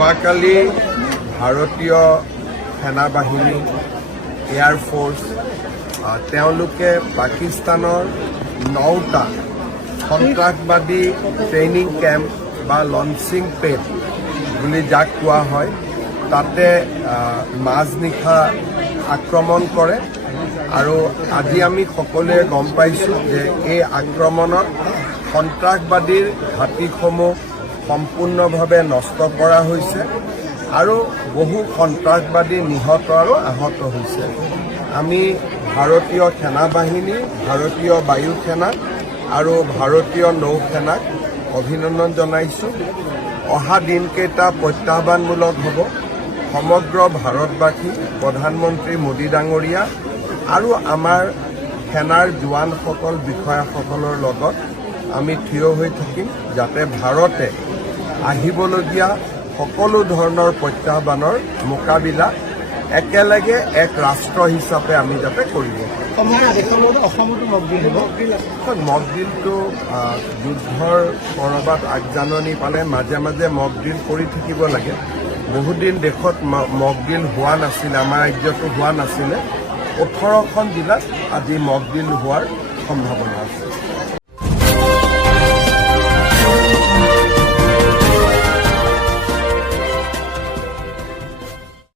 যোৱাকালি ভাৰতীয় সেনাবাহিনী এয়াৰফ'ৰ্চ তেওঁলোকে পাকিস্তানৰ 9টা সন্ত্ৰাসবাদী ট্ৰেইনিং কেম্প বা লঞ্চিং পেড বুলি যাক কোৱা হয় তাতে মাজনিশা আক্ৰমণ কৰে আৰু আজি আমি সকলোৱে গম পাইছোঁ যে এই আক্ৰমণত সন্ত্ৰাসবাদীৰ ঘাটিসমূহ সম্পূৰ্ণভাৱে নষ্ট কৰা হৈছে আৰু বহু সন্ত্ৰাসবাদী নিহত আৰু আহত হৈছে। আমি ভাৰতীয় সেনাবাহিনী, ভাৰতীয় বায়ু সেনা আৰু ভাৰতীয় নৌসেনাক অভিনন্দন জনাইছোঁ। অহা দিনকেইটা প্ৰত্যাহ্বানমূলক হ'ব। সমগ্ৰ ভাৰতবাসী, প্ৰধানমন্ত্ৰী মোদী ডাঙৰীয়া আৰু আমাৰ সেনাৰ জোৱানসকল, বিষয়াসকলৰ লগত আমি থিয় হৈ থাকিম যাতে ভাৰতে আহিবলগীয়া সকলো ধৰণৰ প্ৰত্যাহ্বানৰ মোকাবিলা একেলগে এক ৰাষ্ট্ৰ হিচাপে আমি যাতে কৰিব পাৰোঁ। মক ড্ৰিলটো যুদ্ধৰ ক'ৰবাত আগজাননী পালে মাজে মাজে মক ড্ৰিল কৰি থাকিব লাগে। বহুদিন দেশত মক ড্ৰিল হোৱা নাছিলে, আমাৰ ৰাজ্যতো হোৱা নাছিলে। 18খন জিলাত আজি মক ড্ৰিল হোৱাৰ সম্ভাৱনা আছে।